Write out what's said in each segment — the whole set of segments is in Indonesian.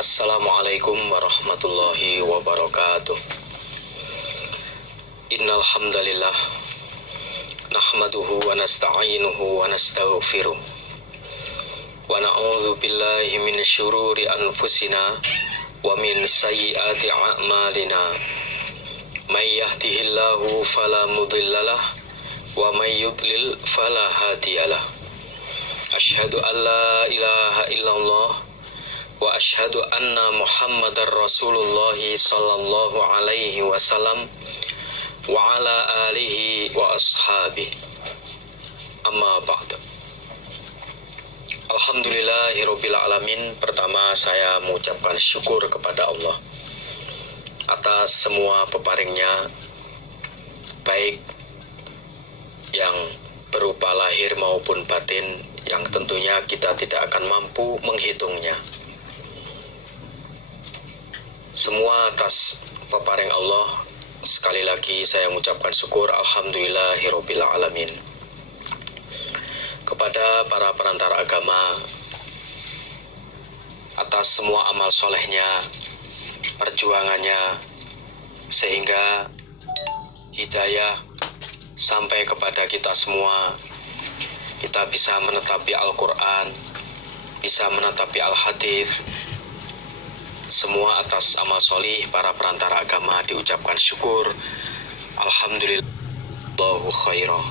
Assalamualaikum warahmatullahi wabarakatuh. Innal hamdalillah nahmaduhu wa nasta'inuhu wa nastaghfiruh wa na'udzu billahi min syururi anfusina wa min sayyiati a'malina. May yahdihillahu fala mudhillalah wa may yudlil fala hadiyalah. Asyhadu an la ilaha illallah wa asyhadu anna Muhammadar Rasulullah sallallahu alaihi wasallam wa ala alihi wa ashabihi. Amma ba'd. Alhamdulillahirabbil alamin. Pertama saya mengucapkan syukur kepada Allah atas semua peparingnya, baik yang berupa lahir maupun batin, yang tentunya kita tidak akan mampu menghitungnya. Semua atas peparing Allah. Sekali lagi saya mengucapkan syukur alhamdulillahirabbil alamin kepada para perantara agama atas semua amal solehnya, perjuangannya, sehingga hidayah sampai kepada kita semua. Kita bisa menetapi Al-Quran, bisa menetapi Al-Hadits. Semua atas amal solih para perantara agama diucapkan syukur alhamdulillahu khairah.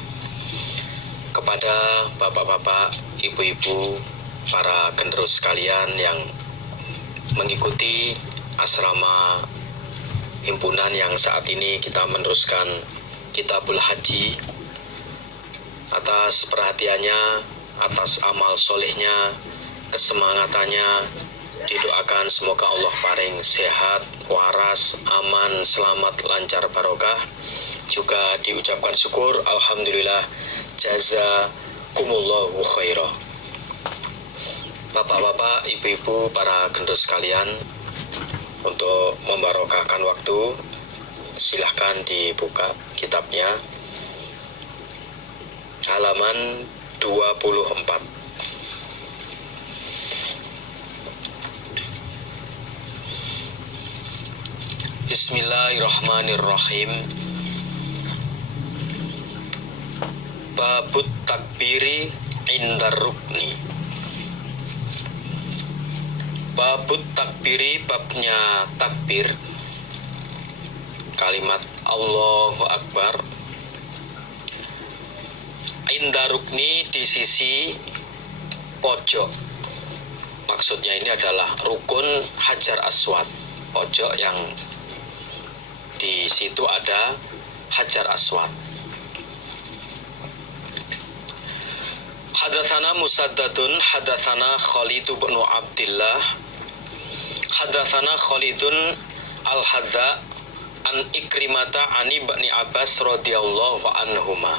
Kepada bapak-bapak, ibu-ibu, para generus sekalian yang mengikuti asrama himpunan yang saat ini kita meneruskan Kitabul Haji, atas perhatiannya, atas amal solehnya, kesemangatannya, didoakan semoga Allah paring sehat, waras, aman, selamat, lancar, barokah. Juga diucapkan syukur alhamdulillah jazakumullahu khairah. Bapak-bapak, ibu-ibu, para generus sekalian, untuk membarokahkan waktu, silahkan dibuka kitabnya halaman 24. Bismillahirrahmanirrahim. Babut takbiri indar rukni. Babut takbiri, babnya takbir, kalimat Allahu Akbar, indar rukni, di sisi pojok. Maksudnya ini adalah rukun Hajar Aswad, pojok yang di situ ada Hajar Aswad. Hadatsana Musaddadun, hadatsana Khalid bin Abdullah, hadatsana Khalidun al-Hadza an Ikrimata an Ibni Abbas radhiyallahu anhuma.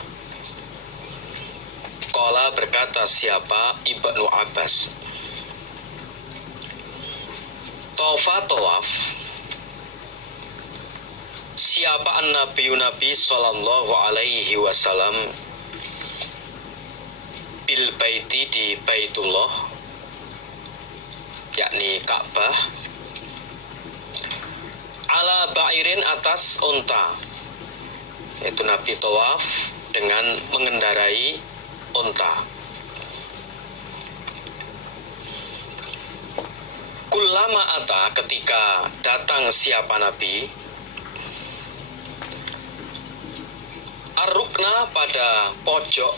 Qala, berkata siapa? Ibnu Abbas. Tawaf, siapa Nabi sallallahu alaihi wasallam bil baiti, di Baitullah, yakni Ka'bah, ala ba'irin, atas unta, yaitu Nabi tawaf dengan mengendarai unta. Kullama ata, ketika datang siapa Nabi, ar-rukna, pada pojok,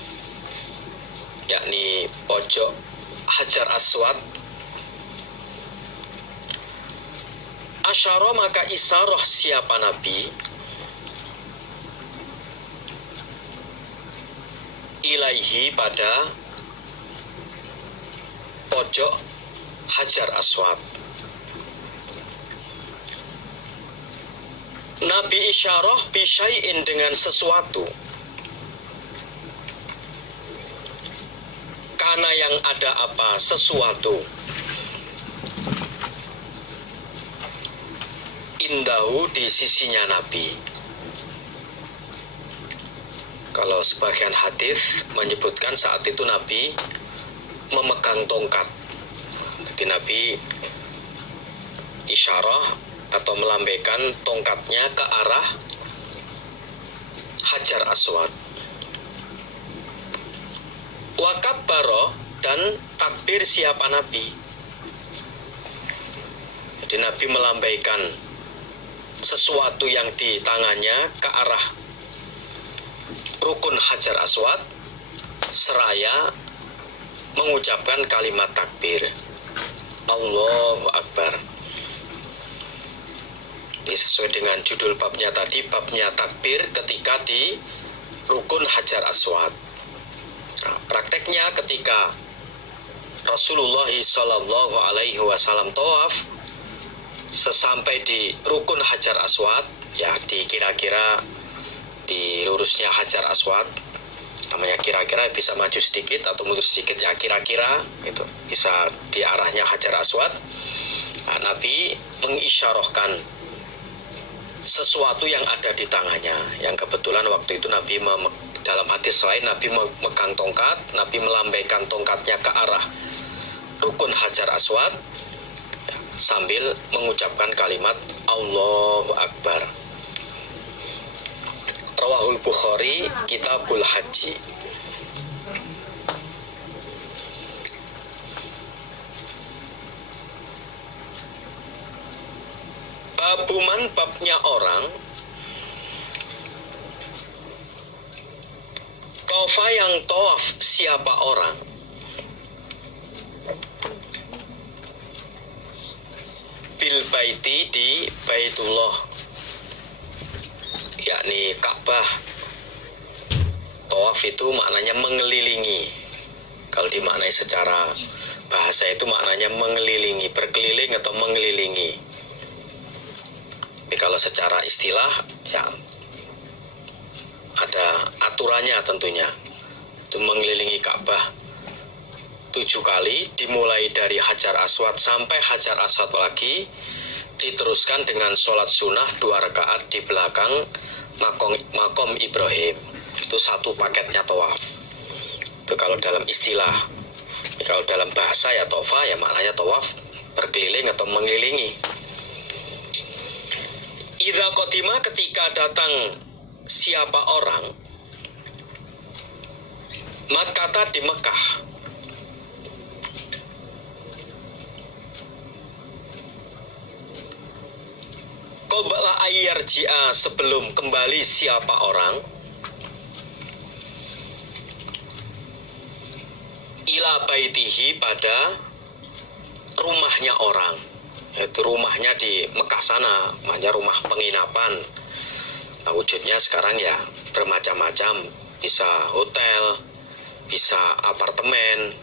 yakni pojok Hajar Aswad, asyara, maka isyaroh siapa Nabi, ilaihi, pada pojok Hajar Aswad. Nabi isyarah bisyai'in, dengan sesuatu, karena yang ada apa? Sesuatu. Indahu, di sisinya Nabi. Kalau sebagian hadis menyebutkan saat itu Nabi memegang tongkat. Jadi Nabi mengisyarah atau melambaikan tongkatnya ke arah Hajar Aswad. Wa kabbara, dan takbir siapa Nabi. Jadi Nabi melambaikan sesuatu yang di tangannya ke arah rukun Hajar Aswad seraya mengucapkan kalimat takbir. Allahu Akbar. Ini sesuai dengan judul babnya tadi, babnya takbir ketika di rukun Hajar Aswad. Nah, prakteknya ketika Rasulullah Shallallahu Alaihi Wasallam tawaf, sesampai di rukun Hajar Aswad, ya di kira-kira di lurusnya Hajar Aswad, namanya kira-kira bisa maju sedikit atau mundur sedikit, ya kira-kira itu bisa di arahnya Hajar Aswad. Nah, Nabi mengisyarahkan sesuatu yang ada di tangannya, yang kebetulan waktu itu Nabi dalam hadis lain Nabi memegang tongkat, Nabi melambaikan tongkatnya ke arah rukun Hajar Aswad sambil mengucapkan kalimat Allahu Akbar. Rawahul Bukhari, Kitabul Haji. Babuman, babnya orang tofa, yang tawaf siapa orang bil baiti, di Baitullah, yakni Ka'bah. Tawaf itu maknanya mengelilingi. Kalau dimaknai secara bahasa itu maknanya mengelilingi, berkeliling atau mengelilingi. Tapi kalau secara istilah ya ada aturannya tentunya. Itu mengelilingi Ka'bah 7 kali, dimulai dari Hajar Aswad sampai Hajar Aswad lagi, diteruskan dengan sholat sunnah 2 rakaat di belakang makom Ibrahim. Itu satu paketnya tawaf. Itu kalau dalam istilah. Kalau dalam bahasa ya tofa, ya maknanya tawaf berkeliling atau mengelilingi. Idza qadima, ketika datang siapa orang Makkah, di Mekah, qabla ayyarji'a, sebelum kembali siapa orang ila baitihi, pada rumahnya orang, yaitu rumahnya di Mekah sana, namanya rumah penginapan. Nah, wujudnya sekarang ya bermacam-macam, bisa hotel, bisa apartemen,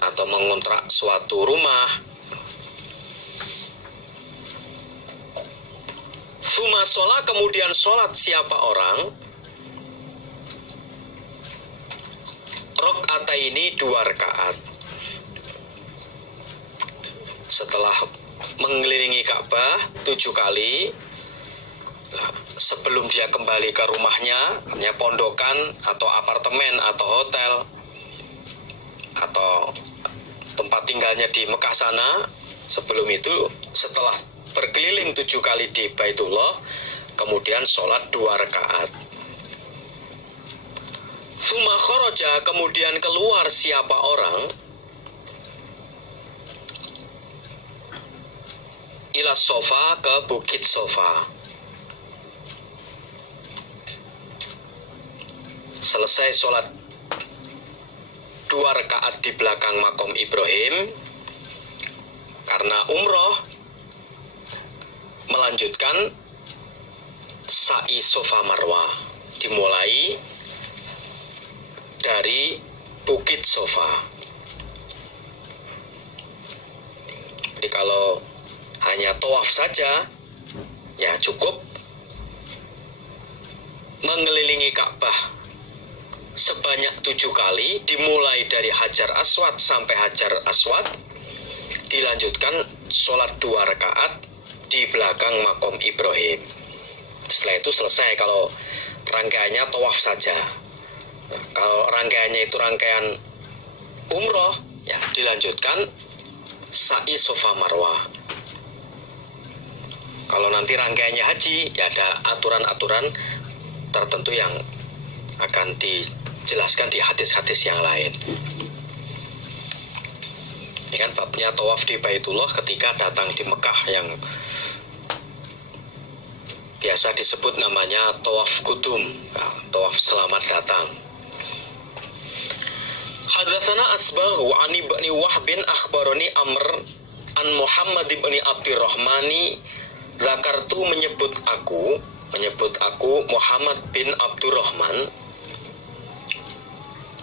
atau mengontrak suatu rumah. Suma sholat, kemudian sholat siapa orang rakaataini, 2 rakaat. Setelah mengelilingi Ka'bah 7 kali, nah, sebelum dia kembali ke rumahnya, artinya pondokan atau apartemen atau hotel atau tempat tinggalnya di Mekah sana, sebelum itu setelah berkeliling 7 kali di Baitullah, kemudian sholat 2 rakaat. Suma kharaja, kemudian keluar siapa orang ila sofa, ke bukit Sofa. Selesai sholat 2 rakaat di belakang makom Ibrahim, karena umroh, melanjutkan sa'i Sofa Marwah, dimulai dari bukit Sofa. Jadi kalau hanya tawaf saja, ya cukup mengelilingi Ka'bah sebanyak 7 kali, dimulai dari Hajar Aswad sampai Hajar Aswad, dilanjutkan sholat 2 rakaat di belakang makom Ibrahim. Setelah itu selesai kalau rangkaiannya tawaf saja. Nah, kalau rangkaiannya itu rangkaian umroh, ya dilanjutkan sa'i Sofa Marwah. Kalau nanti rangkaiannya haji, ya ada aturan-aturan tertentu yang akan dijelaskan di hadis-hadis yang lain. Ini kan babnya tawaf di Baitullah ketika datang di Mekah, yang biasa disebut namanya tawaf kudum, tawaf selamat datang. Hadatsana Asbahu an ibni Wahbin akhbarani Amr an Muhammad ibni Abdurrahmani zakartu menyebut aku Muhammad bin Abdurrahman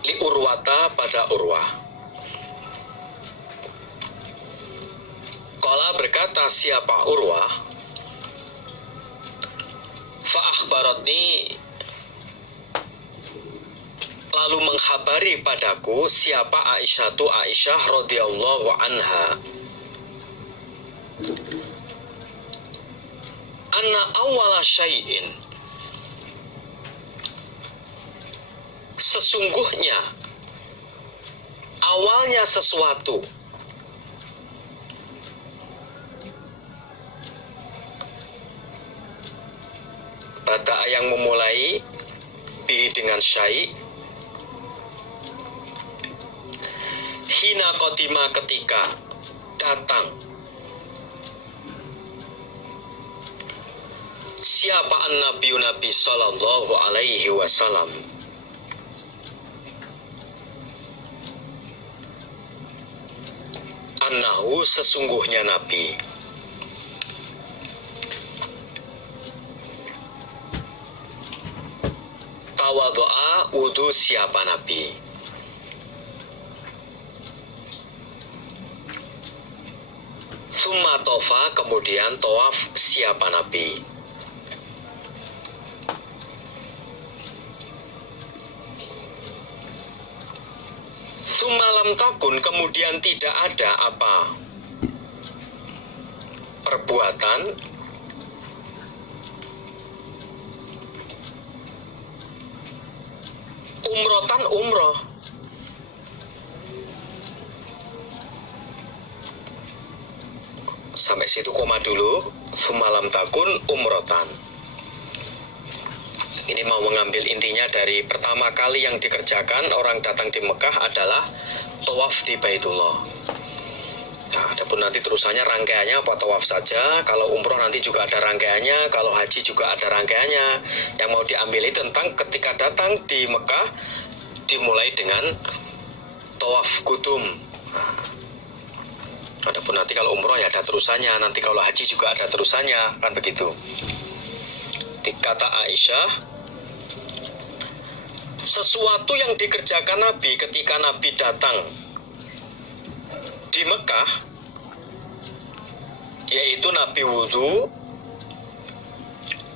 li Urwata pada Urwah. Qala berkata siapa Urwah, fa akhbaratni lalu menghabari padaku siapa Aisyah radhiyallahu anha anna awwala syai'in, sesungguhnya awalnya sesuatu bata yang memulai bi dengan syai' hina qatima ketika datang siapa Nabi sallallahu alaihi wasallam annahu sesungguhnya Nabi tawadhu'a wudu siapa Nabi summa tofa kemudian tawaf siapa Nabi Sumalam takun kemudian tidak ada apa perbuatan umrotan umroh sampai situ koma dulu. Sumalam takun umrotan, ini mau mengambil intinya dari pertama kali yang dikerjakan orang datang di Mekah adalah tawaf di Baitullah. Nah, adapun nanti terusannya rangkaiannya apa tawaf saja, kalau umroh nanti juga ada rangkaiannya, kalau haji juga ada rangkaiannya. Yang mau diambil itu tentang ketika datang di Mekah dimulai dengan tawaf kudum. Nah, adapun nanti kalau umroh ya ada terusannya, nanti kalau haji juga ada terusannya, kan begitu. Kata Aisyah, sesuatu yang dikerjakan Nabi ketika Nabi datang di Mekah, yaitu Nabi wudhu,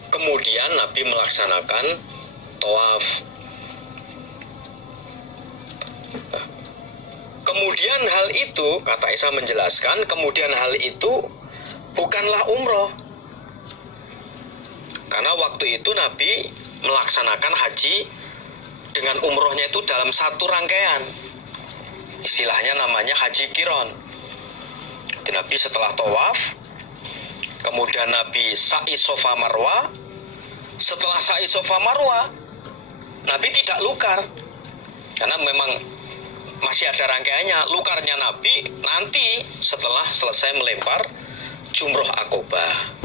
kemudian Nabi melaksanakan tawaf. Kemudian hal itu, kata Aisyah menjelaskan, kemudian hal itu bukanlah umroh, karena waktu itu Nabi melaksanakan haji dengan umrohnya itu dalam satu rangkaian. Istilahnya namanya haji kiron. Jadi Nabi setelah tawaf, kemudian Nabi sa'i Safa Marwa. Setelah sa'i Safa Marwa, Nabi tidak lukar, karena memang masih ada rangkaiannya. Lukarnya Nabi nanti setelah selesai melempar jumroh Aqobah.